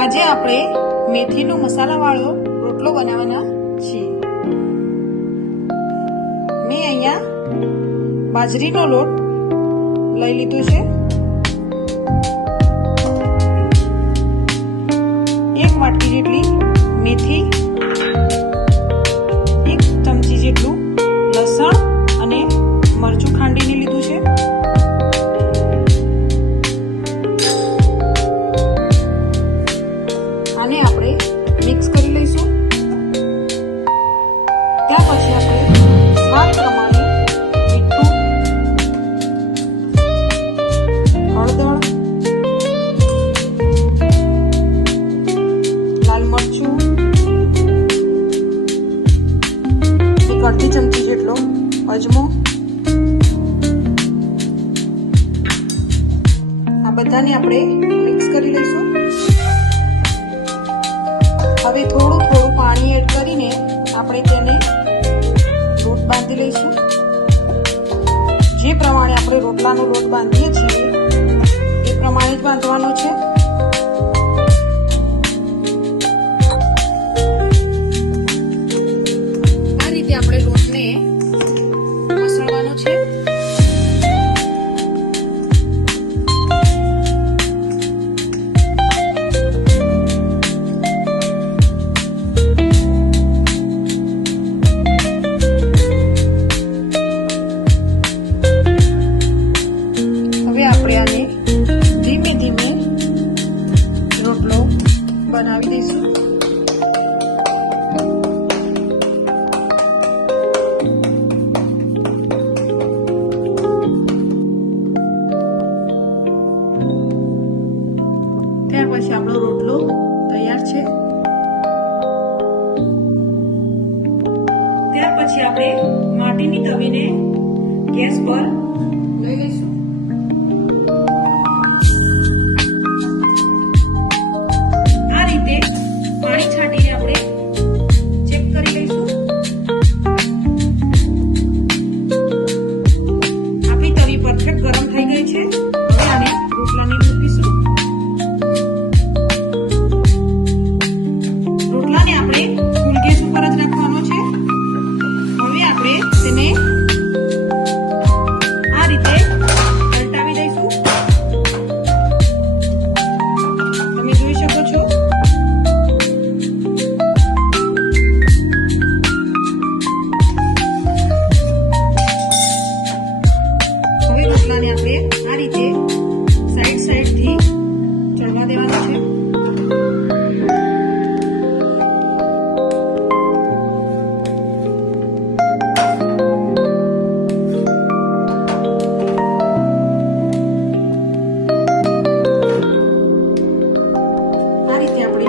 આજે આપણે મેથીનો મસાલાવાળો રોટલો બનાવવાના છીએ। મેં અહીંયા બાજરીનો લોટ લઈ લીધો છે। 1 વાટકી જેટલી મેથી, 1 ચમચી જેટલું લસણ અને મરચું ખાંડીને લીધું છે। આને આપણે મિક્સ કરી લઈશું। ત્યાર પછી આપણે સ્વાદ પ્રમાણે મીઠું, હળદર, લાલ મરચું, 1 અડધી ચમચી જેટલો અજમો, આ બધાને આપણે મિક્સ કરી લઈશું। હવે થોડું થોડું પાણી એડ કરીને આપણે તેને લોટ બાંધી લઈશું। જે પ્રમાણે આપણે રોટલાનો લોટ બાંધીએ છીએ એ પ્રમાણે જ બાંધવાનો છે। આ રીતે આપણે લોટને મસળવાનો છે। આપણે આને ધીમે ધીમે રોટલો બનાવી દઈશું। ત્યાર પછી આપણો રોટલો તૈયાર છે। ત્યાર પછી આપણે માટીની તવીને ગેસ પર લઈ લઈશું। પાણી છાંટીને આપણે ચેક કરી લઈશું। આપણી તવી પરફેક્ટ ગરમ થઈ ગઈ છે। હવે આને રોટલાને મૂકીશું। રોટલાને આપણે ફૂલ ગેસ ઉપર જ રાખવાનો છે। હવે આપણે તેને આ રીતે પલટાવી દઈશું। તમે જોઈ શકો છો રોટલાને આપણે આ રીતે સાઈડથી ચડવા દેવાનો છે। આ રીતે આપણે